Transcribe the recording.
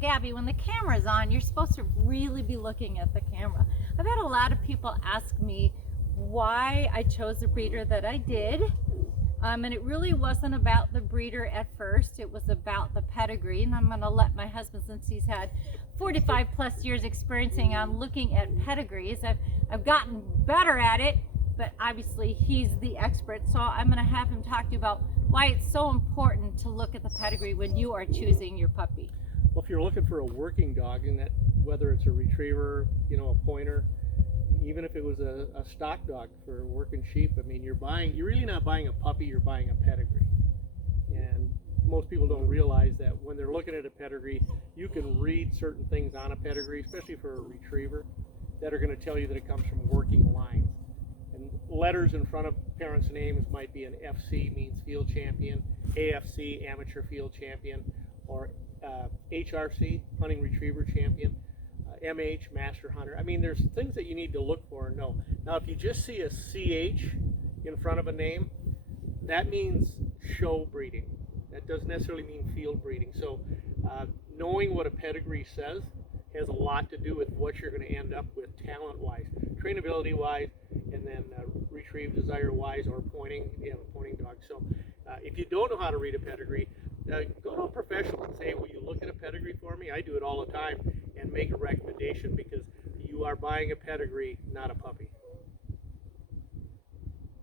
Gabby, when the camera's on, you're supposed to really be looking at the camera. I've had a lot of people ask me why I chose the breeder that I did. And it really wasn't about the breeder at first. It was about the pedigree. And I'm going to let my husband, since he's had 45 plus years experiencing on looking at pedigrees, I've gotten better at it, but obviously he's the expert. So I'm going to have him talk to you about why it's so important to look at the pedigree when you are choosing your puppy. Well, if you're looking for a working dog, and that whether it's a retriever, a pointer, even if it was a stock dog for working sheep, I mean, you're really not buying a puppy, you're buying a pedigree. And most people don't realize that when they're looking at a pedigree, you can read certain things on a pedigree, especially for a retriever, that are going to tell you that it comes from working lines. And letters in front of parents' names might be an FC, means field champion, AFC, amateur field champion, or HRC, hunting retriever champion, MH, master hunter. I mean, there's things that you need to look for and know. Now, if you just see a CH in front of a name, that means show breeding. That doesn't necessarily mean field breeding. So knowing what a pedigree says has a lot to do with what you're going to end up with talent-wise, trainability-wise, and then retrieve desire-wise, or pointing, if you have a pointing dog. So if you don't know how to read a pedigree, go to a professional and say, will you look at a pedigree for me? I do it all the time, and make a recommendation, because you are buying a pedigree, not a puppy.